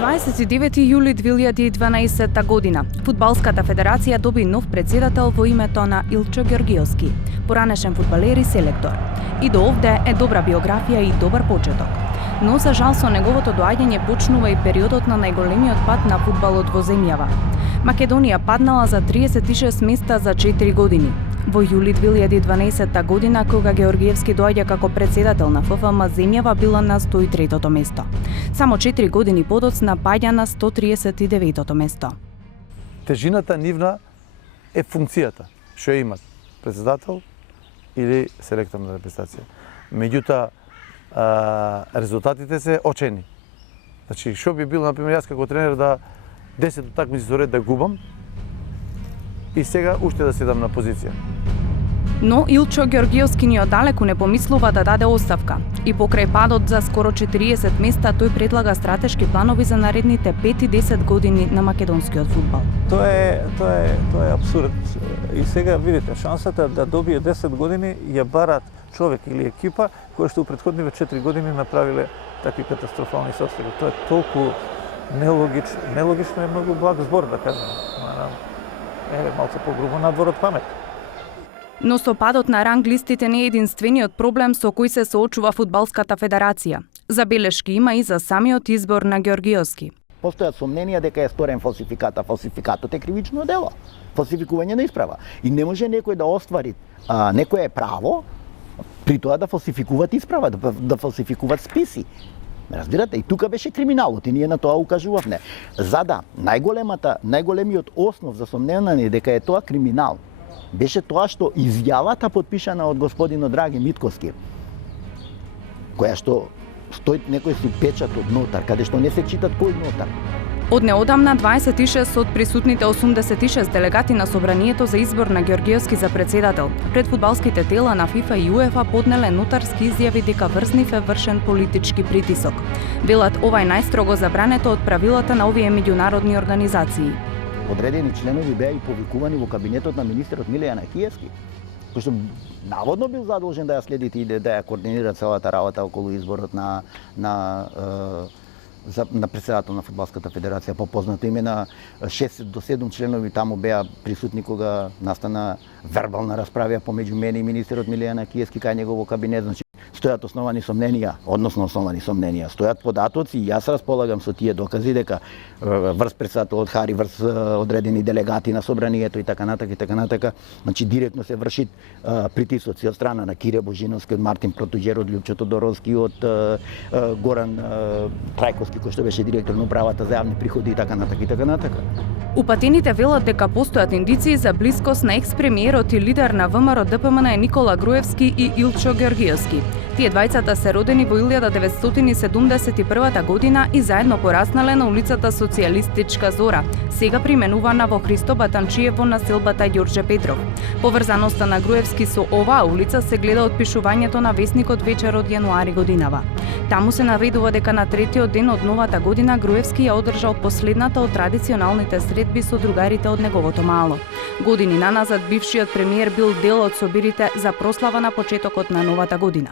29 јули 2012 година, Фудбалската федерација доби нов председател во името на Илчо Ѓорѓиевски, поранешен фудбалер и селектор. И до овде е добра биографија и добар почеток. Но за жал со неговото доаѓање почнува и периодот на најголемиот пад на фудбалот во земјава. Македонија паднала за 36 места за 4 години. Во јули 2012 година, кога Ѓорѓиевски доаѓа како председател на ФФМ, земјава била на 103-тото место. Само 4 години подоцна паѓа на 139-тото место. Тежината нивна е функцијата што имат председател или селектор на репрезентација. Меѓутоа, резултатите се очени. Значи, што би било, например, јас како тренер да 10 утакмици за ред да губам и сега уште да седам на позиција. Но Илчо Ѓорѓиевски ни оддалеку не помислува да даде оставка. И покрај падот за скоро 40 места, тој предлага стратешки планови за наредните 5 и 10 години на македонскиот фудбал. Тоа е абсурд. И сега видите, шансата да добие 10 години ја барат човек или екипа која што у претходниве 4 години направиле такви катастрофални состојби. Тоа е толку нелогично. Нелогично е многу благ збор, да кажем. Малце погрубо надвор од памет. Но со падот на ранг листите не е единствениот проблем со кој се соочува Фудбалската федерација. Забелешки има и за самиот избор на Ѓорѓиевски. Постојат сомненија дека е сторен фалсификат, а фалсификатот е кривично дело. Фалсификување на исправа. И не може некој да оствари некое право, при тоа да фалсификуваат исправа, да фалсификуваат списи. Разбирате, и тука беше криминалот и ние на тоа укажувавме. За да најголемиот основ за сомнение дека е тоа криминал беше тоа што изјавата подпишана од господинот Драги Митковски, која што стои некој си печат од нотар, каде што не се читат кој нотар. Од неодамна 26 од присутните 86 делегати на собранието за избор на Ѓорѓиевски за председател пред фудбалските тела на ФИФА и УЕФА поднеле нотарски изјави дека врз нив е вршен политички притисок. Велат ова е најстрого забрането од правилата на овие меѓународни организации. Одредени членови беа и повикувани во кабинетот на министерот Миле Јанакиевски, кој што наводно бил задолжен да ја следи и да ја координира целата работа околу изборот на председател на Фудбалската федерација, по познато име на 6 до 7 членови таму беа присутни кога настана вербална расправа помеѓу мене и министерот Миле Јанакиевски кај негово кабинет. Значи, стојат основани сомненија, стојат податоци и јас располагам со тие докази дека врз председателот Хари, врз одредени делегати на собранието и така натака, значи директно се врши притисоци од страна на Кире Божиновски, од Мартин Протуѓер, од Љупчо Тодоровски, од Горан Трајковски, кој што беше директор на управата за јавни приходи и така натака. Упатените велат дека постојат индиции за блискост на екс-премиерот и лидер на ВМРО ДПМН Никола Груевски и Илчо Ѓорѓиевски. Тие двајцата се родени во 1971 година и заедно пораснале на улицата Социјалистичка Зора, сега применувана во Христо Батанчиев во населбата Ѓорđe Петров. Поврзаноста на Груевски со оваа улица се гледа од пишувањето на весникот Вечер од јануари годинава. Таму се наведува дека на третиот ден од новата година Груевски ја одржал последната од традиционалните средби со другарите од неговото мало. Години наназад бившиот премиер бил дел од собирите за прослава на почетокот на новата година.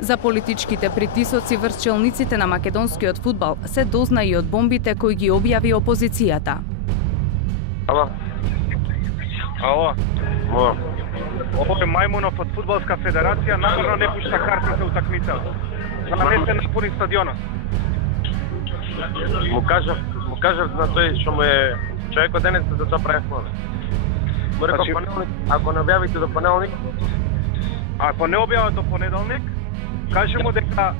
За политичките притисоци врз челниците на македонскиот фудбал се дозна и од бомбите кои ги објави опозицијата. Ало. Ово е Мајмунов од Фудбалска федерација, намерно не пушта карта за утакмицата. За да не се напуни стадионот. Му кажав на тој што му е човекот денес за тоа правевме. Му реков понеделник, ако не објавите до понеделник, ако не објават до понеделник, каже му дека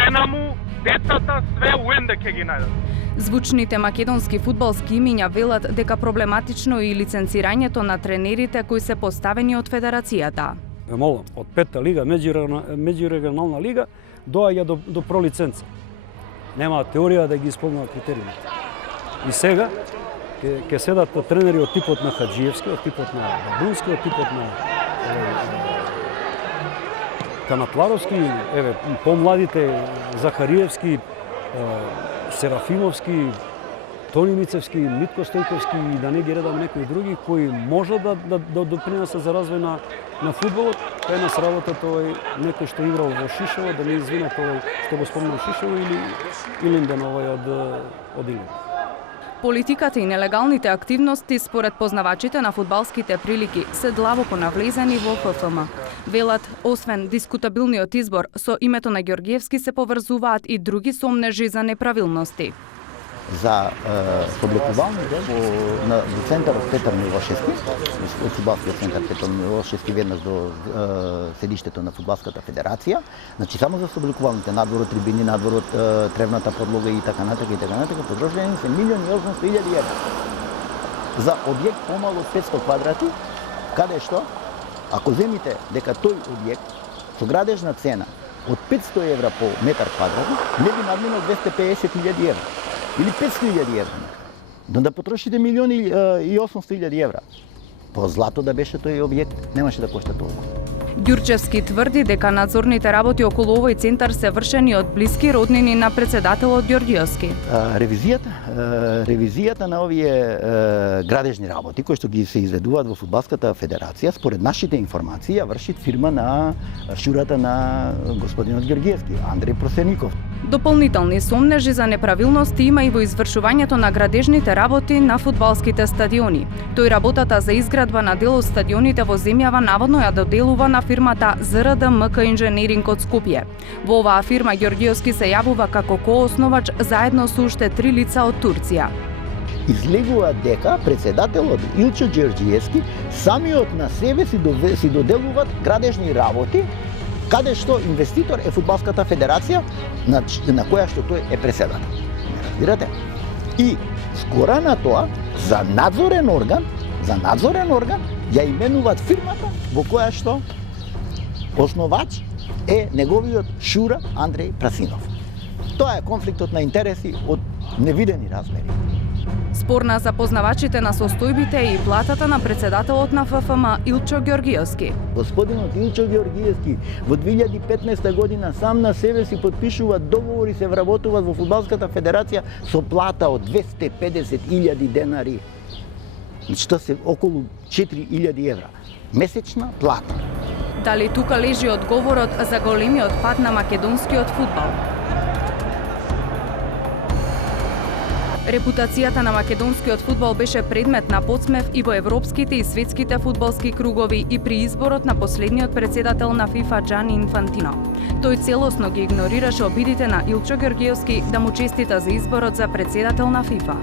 жена му, децата, све уенде ќе ги најдат. Звучните македонски фудбалски имиња велат дека проблематично е и лиценцирањето на тренерите кои се поставени од федерацијата. Молам, од петта лига, меѓурегионална лига, доаѓа до пролиценца. Нема теорија да ги исполнува критериумите. И сега ќе седат тренери од типот на Хаджиевски, од типот на Бабунски, од типот на Канатларовски, помладите Захариевски, Серафимовски, Тони Мицевски, Митко Стојковски и да не ги редам некои други кои можат да допринесат за развој на фудбалот. Па една сработата некој што играл во Шишево, да не извинат што го спомнам Шишево или Илинден од Илинден. Политиката и нелегалните активности според познавачите на фудбалските прилики се длабоко навлезени во ФФМ. Велат, освен дискутабилниот избор, со името на Ѓоргиевски се поврзуваат и други сомнежи за неправилности. За собликувалните во центарот Петар Милошевски, од фудбалскиот центар Петар Милошевски веднаш до седиштето на Фудбалската федерација, значи само за собликувалните надвор од трибини, надвор од тревната подлога и така натака, потрошени се 1.800.000 евра. За објект помалку од 500 квадрати, каде што, ако земите дека тој објект со градежна цена од 500 евра по метар квадратни, не би надминал 250.000 евра. Или 500.000 евра. Да потрошите 1.800.000 евра. По злато да беше тој објект, немаше да кошта толку. Ѓурчевски тврди дека надзорните работи околу овој центар се вршени од блиски роднини на председателот Ѓоргиевски. Ревизијата на овие градежни работи кои што ги се изведуваат во Фудбалската федерација, според нашите информации, ја врши фирма на шурата на господинот Ѓоргиевски, Андреј Просеников. Дополнителни сомнежи за неправилности има и во извршувањето на градежните работи на фудбалските стадиони. Тој работата за изградба на дел од стадионите во земјава наводно ја доделува на фирмата ЗРД МК Инженеринг од Скопје. Во оваа фирма Ѓоргиевски се јавува како коосновач заедно со уште 3 лица од Турција. Излегува дека председателот Илчо Ѓоргиевски самиот на себе си доделуваат градежни работи, каде што инвеститор е Фудбалската федерација, на која што тој е преседател. Разбирате? И скора на тоа, за надзорен орган ја именуваат фирмата во која што основач е неговиот шура Андреј Прасинов. Тоа е конфликтот на интереси од невидени размери. Спорна за познавачите на состојбите и платата на председателот на ФФМ Илчо Ѓоргиевски. Господинот Илчо Ѓоргиевски во 2015 година сам на себе си подпишува договори, се вработуваат во Фудбалската федерација со плата од 250.000 денари. Што се околу 4.000 евра. Месечна плата. Дали тука лежи одговорот за големиот пад на македонскиот фудбал? Репутацијата на македонскиот фудбал беше предмет на подсмев и во европските и светските фудбалски кругови и при изборот на последниот председател на ФИФА Џани Инфантино. Тој целосно ги игнорираше обидите на Илчо Ѓоргиевски да му честита за изборот за председател на ФИФА.